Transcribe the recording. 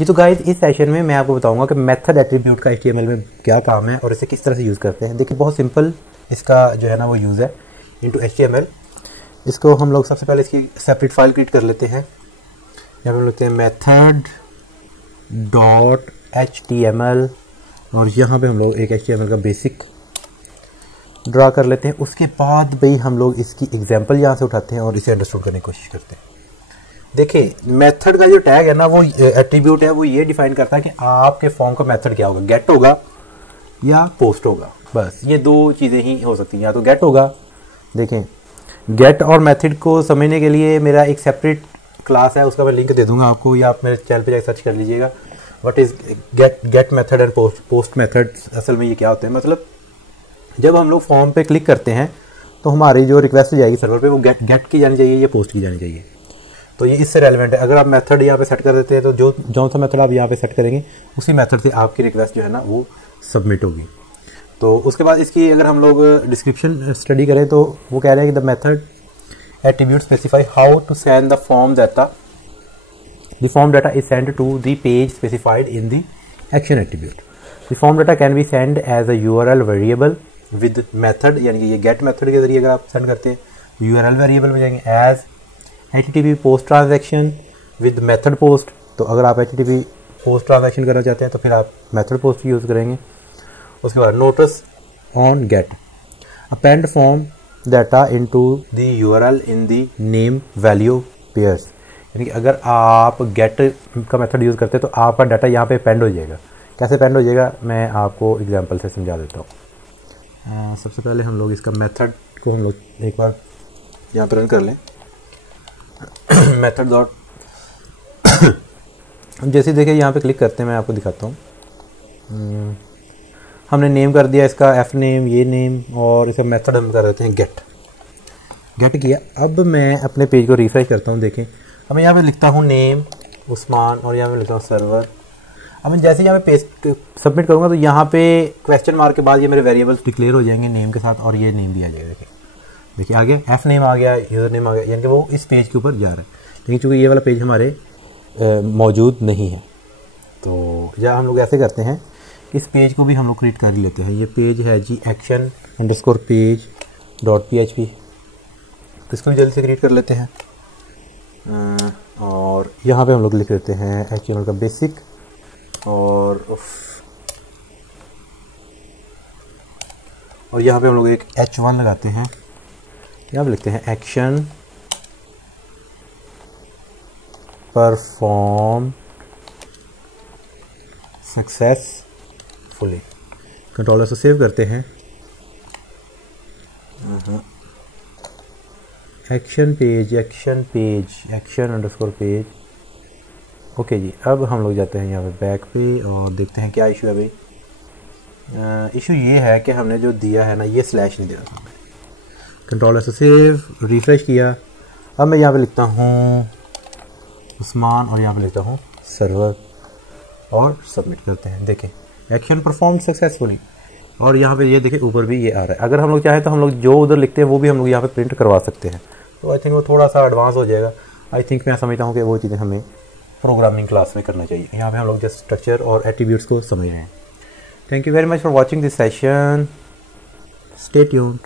जी तो गाइस इस सेशन में मैं आपको बताऊंगा कि मेथड एट्रीब्यूट का HTML में क्या काम है और इसे किस तरह से यूज़ करते हैं। देखिए बहुत सिंपल इसका जो है ना वो यूज़ है इनटू HTML। इसको हम लोग सबसे पहले इसकी सेपरेट फाइल क्रिएट कर लेते हैं। यहाँ पे हम लिखते हैं मेथड डॉट HTML और यहाँ पे हम लोग एक HTML का बेसिक ड्रा कर लेते हैं। उसके बाद भाई हम लोग इसकी एग्जांपल यहाँ से उठाते हैं और इसे अंडरस्टूड करने की कोशिश करते हैं। देखिए मेथड का जो टैग है ना वो एट्रीब्यूट है, वो ये डिफाइन करता है कि आपके फॉर्म का मेथड क्या होगा, गेट होगा या पोस्ट होगा। बस ये दो चीज़ें ही हो सकती हैं, या तो गेट होगा। देखें गेट और मेथड को समझने के लिए मेरा एक सेपरेट क्लास है, उसका मैं लिंक दे दूंगा आपको, या आप मेरे चैनल पे जाकर सर्च कर लीजिएगा what is get method and post method. असल में ये क्या होता है, मतलब जब हम लोग फॉर्म पे क्लिक करते हैं तो हमारी जो रिक्वेस्ट जाएगी सर्वर पे वो गेट की जानी चाहिए या पोस्ट की जानी चाहिए। तो ये इससे रेलिवेंट है। अगर आप मेथड यहाँ पे सेट कर देते हैं तो जो सा मेथड आप यहाँ पे सेट करेंगे उसी मेथड से आपकी रिक्वेस्ट जो है ना वो सबमिट होगी। तो उसके बाद इसकी अगर हम लोग डिस्क्रिप्शन स्टडी करें तो वो कह रहे हैं कि the method attribute specify how to send the form data, the form data is send to the page specified in the action attribute. The form data can be send as a URL variable with method, यानी कि ये get method के जरिए अगर आप send करते हैं URL variable में जाएंगे as HTTP post transaction with method post. तो अगर आप HTTP पोस्ट ट्रांजैक्शन करना चाहते हैं तो फिर आप मेथड पोस्ट यूज़ करेंगे। उसके बाद notice on get append form data into the URL in the name value pairs, यानी कि अगर आप गेट का मेथड यूज़ करते हैं तो आपका डाटा यहाँ पे पेंड हो जाएगा। कैसे पेंड हो जाएगा मैं आपको एग्जांपल से समझा देता हूँ। सबसे पहले हम लोग इसका मेथड को हम लोग एक बार यहाँ पर रन कर लें। मेथड डॉट जैसे देखिए यहाँ पे क्लिक करते हैं, मैं आपको दिखाता हूँ। हमने नेम कर दिया इसका एफ नेम, ये नेम, और इसका मेथड हम कर देते हैं गेट किया। अब मैं अपने पेज को रिफ्रेश करता हूँ। देखें अब मैं यहाँ पे लिखता हूँ नेम उस्मान और यहाँ पे लिखता हूँ सर्वर। अब मैं जैसे यहाँ पे पेज सबमिट करूँगा तो यहाँ पे क्वेश्चन मार्क के बाद ये मेरे वेरिएबल्स डिक्लेयर हो जाएंगे नेम के साथ, और ये नेम भी आ जाएगा। देखिए आ गया, एफ नेम आ गया, यूज़र नेम आ गया, यानी कि वो इस पेज के ऊपर जा रहा है। लेकिन चूँकि ये वाला पेज हमारे मौजूद नहीं है तो या हम लोग ऐसे करते हैं, इस पेज को भी हम लोग क्रिएट कर लेते हैं। ये पेज है जी action underscore page dot PHP, तो इसको भी जल्दी से क्रिएट कर लेते हैं। और यहाँ पे हम लोग लिख लेते हैं HTML का बेसिक, और यहाँ पे हम लोग एक H1 लगाते हैं। यहाँ पे लिखते हैं एक्शन परफॉर्म सक्सेसफुली। कंट्रोलर से सेव करते हैं। Action underscore page. ओके जी, अब हम लोग जाते हैं यहाँ पे बैक पे और देखते हैं क्या इशू है भाई। इशू ये है कि हमने जो दिया है ना ये स्लैश नहीं दिया था। कंट्रोलर से सेव, रिफ्रेश किया। अब मैं यहाँ पे लिखता हूँ उस्मान और यहाँ पे लिखता हूँ सर्वर और सबमिट करते हैं। देखें एक्शन परफॉर्म सक्सेसफुली, और यहाँ पे ये देखें ऊपर भी ये आ रहा है। अगर हम लोग चाहें तो हम लोग जो उधर लिखते हैं वो भी हम लोग यहाँ पे प्रिंट करवा सकते हैं। तो आई थिंक वो थोड़ा सा एडवांस हो जाएगा। आई थिंक मैं समझता हूँ कि वो चीज़ें हमें प्रोग्रामिंग क्लास में करना चाहिए। यहाँ पे हम लोग जस्ट स्ट्रक्चर और एट्रीब्यूट्स को समझ रहे हैं। Thank you very much for watching this session. Stay tuned.